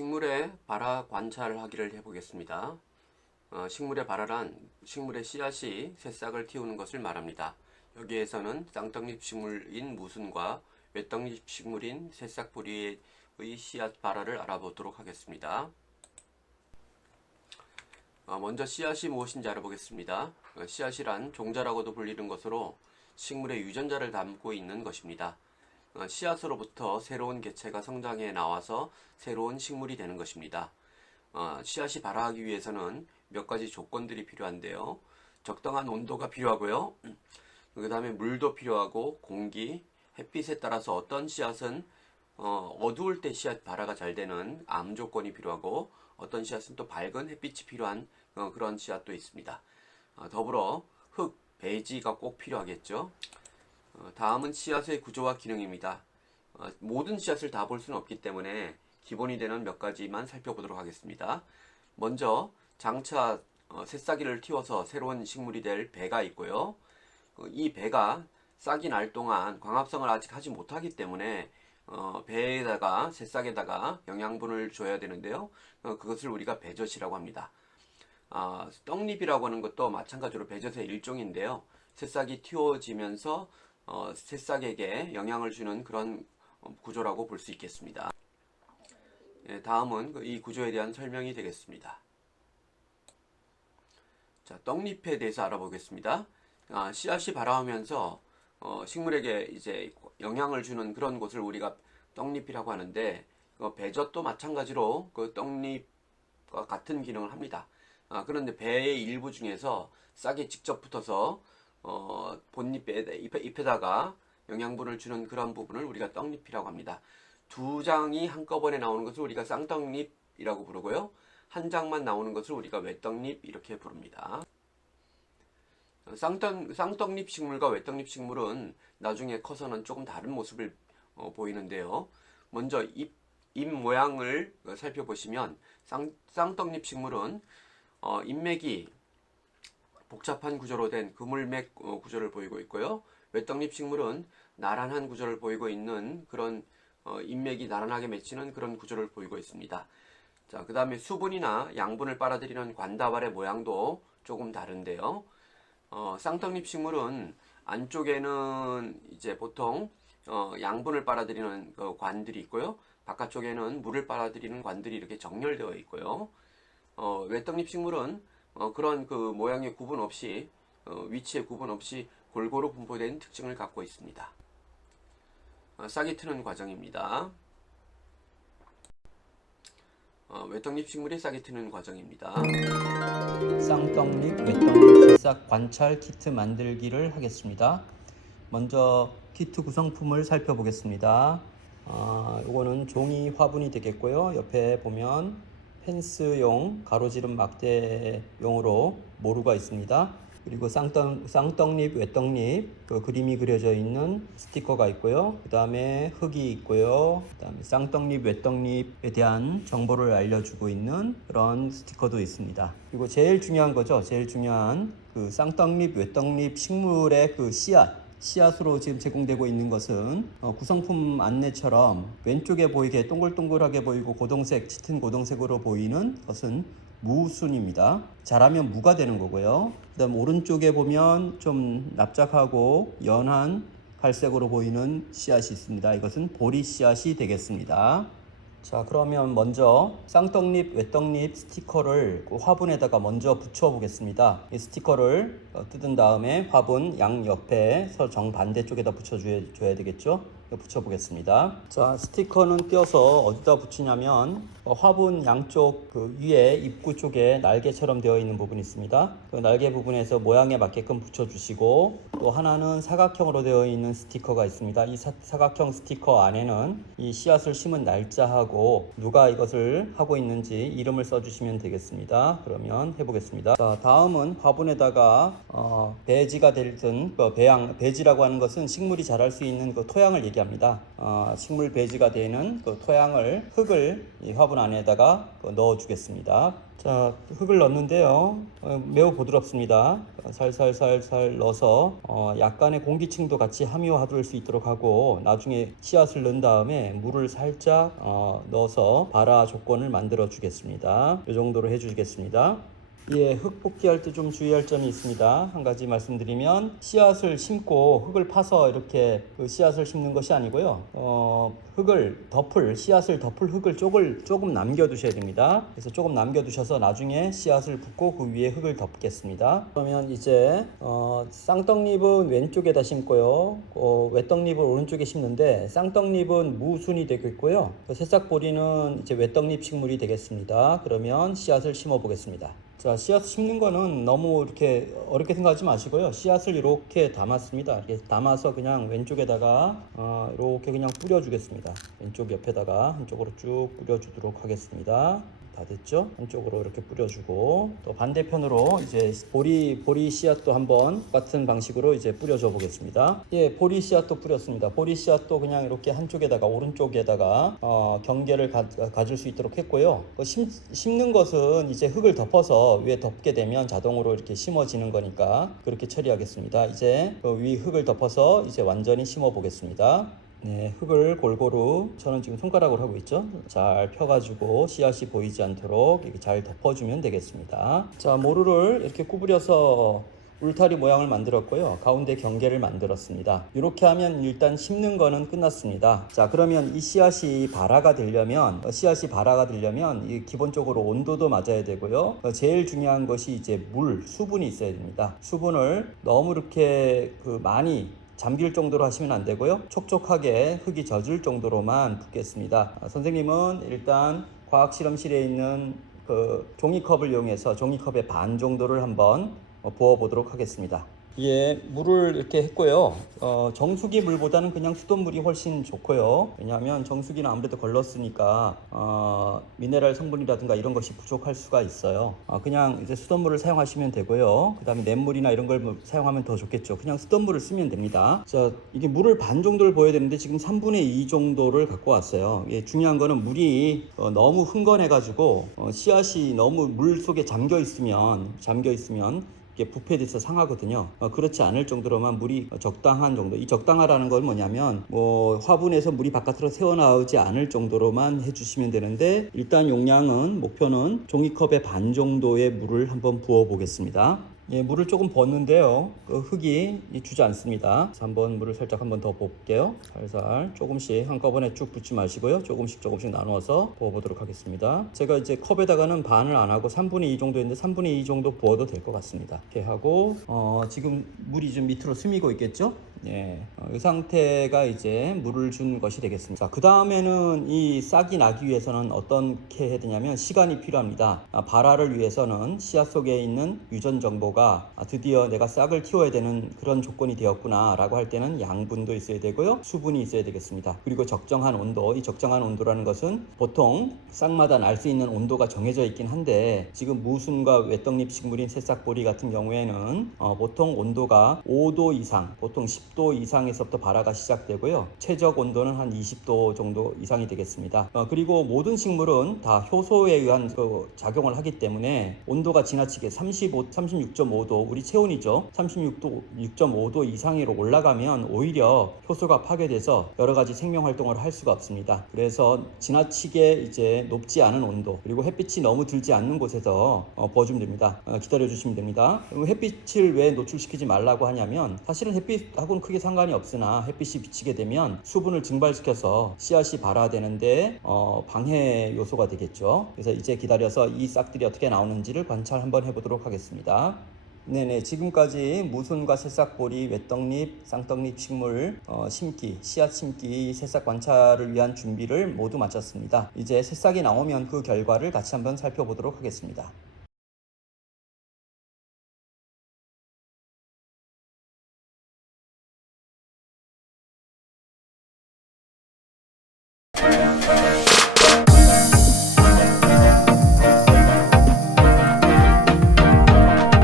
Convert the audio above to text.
식물의 발화 관찰하기를 해보겠습니다. 식물의 발화란 식물의 씨앗이 새싹을 틔우는 것을 말합니다. 여기에서는 쌍떡잎 식물인 무순과 외떡잎 식물인 새싹뿌리의 씨앗 발화를 알아보도록 하겠습니다. 먼저 씨앗이 무엇인지 알아보겠습니다. 씨앗이란 종자라고도 불리는 것으로 식물의 유전자를 담고 있는 것입니다. 씨앗으로부터 새로운 개체가 성장해 나와서 새로운 식물이 되는 것입니다. 씨앗이 발화하기 위해서는 몇 가지 조건들이 필요한데요. 적당한 온도가 필요하고요. 그 다음에 물도 필요하고 공기, 햇빛에 따라서 어떤 씨앗은 어두울 때 씨앗 발화가 잘 되는 암 조건이 필요하고 어떤 씨앗은 또 밝은 햇빛이 필요한 그런 씨앗도 있습니다. 더불어 흙, 배지가 꼭 필요하겠죠. 다음은 씨앗의 구조와 기능입니다. 모든 씨앗을 다 볼 수는 없기 때문에 기본이 되는 몇 가지만 살펴보도록 하겠습니다. 먼저 장차 새싹이를 틔워서 새로운 식물이 될 배가 있고요. 이 배가 싹이 날 동안 광합성을 아직 하지 못하기 때문에 배에다가 새싹에다가 영양분을 줘야 되는데요. 그것을 우리가 배젖이라고 합니다. 떡잎이라고 하는 것도 마찬가지로 배젖의 일종인데요. 새싹이 틔워지면서 새싹에게 영향을 주는 그런 구조라고 볼 수 있겠습니다. 다음은 이 구조에 대한 설명이 되겠습니다. 자, 떡잎에 대해서 알아보겠습니다. 씨앗이 발화하면서 식물에게 이제 영향을 주는 그런 곳을 우리가 떡잎이라고 하는데 배젖도 마찬가지로 그 떡잎과 같은 기능을 합니다. 그런데 배의 일부 중에서 싹이 직접 붙어서 잎에다가 영양분을 주는 그런 부분을 우리가 떡잎이라고 합니다. 두 장이 한꺼번에 나오는 것을 우리가 쌍떡잎이라고 부르고요. 한 장만 나오는 것을 우리가 외떡잎 이렇게 부릅니다. 쌍떡잎 식물과 외떡잎 식물은 나중에 커서는 조금 다른 모습을 보이는데요. 먼저 잎 모양을 살펴보시면 쌍떡잎 식물은 잎맥이 복잡한 구조로 된 그물맥 구조를 보이고 있고요. 외떡잎 식물은 나란한 구조를 보이고 있는 그런 잎맥이 나란하게 맺히는 그런 구조를 보이고 있습니다. 자, 그 다음에 수분이나 양분을 빨아들이는 관다발의 모양도 조금 다른데요. 쌍떡잎 식물은 안쪽에는 이제 보통 양분을 빨아들이는 그 관들이 있고요. 바깥쪽에는 물을 빨아들이는 관들이 이렇게 정렬되어 있고요. 외떡잎 식물은 그런 그 모양의 구분 없이 위치의 구분 없이 골고루 분포된 특징을 갖고 있습니다. 싹이 트는 과정입니다. 외떡잎 식물이 싹이 트는 과정입니다. 쌍떡잎, 외떡잎 새싹 관찰 키트 만들기를 하겠습니다. 먼저 키트 구성품을 살펴보겠습니다. 이거는 종이 화분이 되겠고요. 옆에 보면 펜스용 가로지름 막대용으로 모루가 있습니다. 그리고 쌍떡잎, 외떡잎 그 그림이 그려져 있는 스티커가 있고요. 그 다음에 흙이 있고요. 그 다음에 쌍떡잎, 외떡잎에 대한 정보를 알려주고 있는 그런 스티커도 있습니다. 그리고 제일 중요한 거죠. 제일 중요한 그 쌍떡잎, 외떡잎 식물의 그 씨앗으로 지금 제공되고 있는 것은 구성품 안내처럼 왼쪽에 보이게 동글동글하게 보이고 고동색, 짙은 고동색으로 보이는 것은 무순입니다. 자라면 무가 되는 거고요. 그 다음 오른쪽에 보면 좀 납작하고 연한 갈색으로 보이는 씨앗이 있습니다. 이것은 보리 씨앗이 되겠습니다. 자, 그러면 먼저 쌍떡잎, 외떡잎 스티커를 화분에다가 먼저 붙여 보겠습니다. 이 스티커를 뜯은 다음에 화분 양 옆에서 정반대쪽에다 붙여줘야 되겠죠? 붙여 보겠습니다. 자, 스티커는 띄어서 어디다 붙이냐면 화분 양쪽 그 위에 입구 쪽에 날개처럼 되어 있는 부분이 있습니다. 그 날개 부분에서 모양에 맞게끔 붙여주시고, 또 하나는 사각형으로 되어 있는 스티커가 있습니다. 이 사각형 스티커 안에는 이 씨앗을 심은 날짜하고 누가 이것을 하고 있는지 이름을 써주시면 되겠습니다. 그러면 해보겠습니다. 자, 다음은 화분에다가 배지가 되든 배지라고 하는 것은 식물이 자랄 수 있는 그 토양을 얘기합니다. 이렇게 합니다. 식물 배지가 되는 그 토양을 흙을 이 화분 안에다가 넣어 주겠습니다. 자, 흙을 넣는데요. 매우 부드럽습니다. 살살살살 넣어서 약간의 공기층도 같이 함유할 수 있도록 하고, 나중에 씨앗을 넣은 다음에 물을 살짝 넣어서 발화 조건을 만들어 주겠습니다. 이 정도로 해주겠습니다. 예, 흙 뽑기할 때 좀 주의할 점이 있습니다. 한 가지 말씀드리면, 씨앗을 심고 흙을 파서 이렇게 그 씨앗을 심는 것이 아니고요. 씨앗을 덮을 흙을 조금 남겨두셔야 됩니다. 그래서 조금 남겨두셔서 나중에 씨앗을 붓고 그 위에 흙을 덮겠습니다. 그러면 이제 쌍떡잎은 왼쪽에다 심고요. 외떡잎을 오른쪽에 심는데, 쌍떡잎은 무순이 되겠고요. 새싹보리는 이제 외떡잎 식물이 되겠습니다. 그러면 씨앗을 심어 보겠습니다. 자, 씨앗 심는 거는 너무 이렇게 어렵게 생각하지 마시고요. 씨앗을 이렇게 담았습니다. 이렇게 담아서 그냥 왼쪽에다가 이렇게 그냥 뿌려주겠습니다. 왼쪽 옆에다가 한쪽으로 쭉 뿌려주도록 하겠습니다. 다 됐죠? 한쪽으로 이렇게 뿌려주고, 또 반대편으로 이제 보리 씨앗도 한번 똑같은 방식으로 이제 뿌려줘 보겠습니다. 예, 보리 씨앗도 뿌렸습니다. 보리 씨앗도 그냥 이렇게 한쪽에다가, 오른쪽에다가 경계를 가질 수 있도록 했고요. 심는 것은 이제 흙을 덮어서 위에 덮게 되면 자동으로 이렇게 심어지는 거니까 그렇게 처리하겠습니다. 이제 위 흙을 덮어서 이제 완전히 심어 보겠습니다. 네, 흙을 골고루, 저는 지금 손가락으로 하고 있죠. 잘 펴가지고 씨앗이 보이지 않도록 이렇게 잘 덮어주면 되겠습니다. 자, 모루를 이렇게 구부려서 울타리 모양을 만들었고요. 가운데 경계를 만들었습니다. 이렇게 하면 일단 심는 거는 끝났습니다. 자, 그러면 이 씨앗이 발화가 되려면 이 기본적으로 온도도 맞아야 되고요. 제일 중요한 것이 이제 수분이 있어야 됩니다. 수분을 너무 이렇게 많이 잠길 정도로 하시면 안 되고요. 촉촉하게 흙이 젖을 정도로만 붓겠습니다. 선생님은 일단 과학 실험실에 있는 그 종이컵을 이용해서 종이컵의 반 정도를 한번 부어 보도록 하겠습니다. 예, 물을 이렇게 했고요. 정수기 물보다는 그냥 수돗물이 훨씬 좋고요. 왜냐하면 정수기는 아무래도 걸렀으니까 미네랄 성분이라든가 이런 것이 부족할 수가 있어요. 그냥 이제 수돗물을 사용하시면 되고요. 그 다음에 냇물이나 이런 걸 사용하면 더 좋겠죠. 그냥 수돗물을 쓰면 됩니다. 자, 이게 물을 반 정도를 부어야 되는데 지금 3분의 2 정도를 갖고 왔어요. 예, 중요한 거는 물이 너무 흥건해가지고 씨앗이 너무 물 속에 잠겨 있으면 부패돼서 상하거든요. 그렇지 않을 정도로만 물이 적당한 정도. 이 적당하라는 건 뭐냐면 화분에서 물이 바깥으로 새어나오지 않을 정도로만 해주시면 되는데, 일단 목표는 종이컵의 반 정도의 물을 한번 부어 보겠습니다. 예, 물을 조금 붓는데요. 흙이 주지 않습니다. 그래서 한번 물을 살짝 한번 더 부어볼게요. 살살 조금씩 한꺼번에 쭉 붓지 마시고요. 조금씩 나누어서 부어보도록 하겠습니다. 제가 이제 컵에다가는 반을 안 하고 3분의 2 정도 했는데 3분의 2 정도 부어도 될 것 같습니다. 이렇게 하고 지금 물이 좀 밑으로 스미고 있겠죠? 예, 이 상태가 이제 물을 준 것이 되겠습니다. 그 다음에는 이 싹이 나기 위해서는 어떻게 해야 되냐면 시간이 필요합니다. 발화를 위해서는 씨앗 속에 있는 유전 정보가 드디어 내가 싹을 틔워야 되는 그런 조건이 되었구나 라고 할 때는 양분도 있어야 되고요, 수분이 있어야 되겠습니다. 그리고 적정한 온도, 이 적정한 온도라는 것은 보통 싹마다 날 수 있는 온도가 정해져 있긴 한데, 지금 무순과 외떡잎 식물인 새싹보리 같은 경우에는 보통 온도가 5도 이상, 보통 10도 이상에서부터 발화가 시작되고요. 최적 온도는 한 20도 정도 이상이 되겠습니다. 그리고 모든 식물은 다 효소에 의한 작용을 하기 때문에 온도가 지나치게 36.5도, 우리 체온이죠. 36.5도 이상으로 올라가면 오히려 효소가 파괴돼서 여러 가지 생명 활동을 할 수가 없습니다. 그래서 지나치게 이제 높지 않은 온도, 그리고 햇빛이 너무 들지 않는 곳에서 부어주면 됩니다. 기다려 주시면 됩니다. 햇빛을 왜 노출시키지 말라고 하냐면, 사실은 햇빛하고는 크게 상관이 없으나 햇빛이 비치게 되면 수분을 증발시켜서 씨앗이 발화되는데 방해 요소가 되겠죠. 그래서 이제 기다려서 이 싹들이 어떻게 나오는지를 관찰 한번 해보도록 하겠습니다. 네네, 지금까지 무순과 새싹보리, 외떡잎, 쌍떡잎 식물 씨앗 심기, 새싹 관찰을 위한 준비를 모두 마쳤습니다. 이제 새싹이 나오면 그 결과를 같이 한번 살펴보도록 하겠습니다.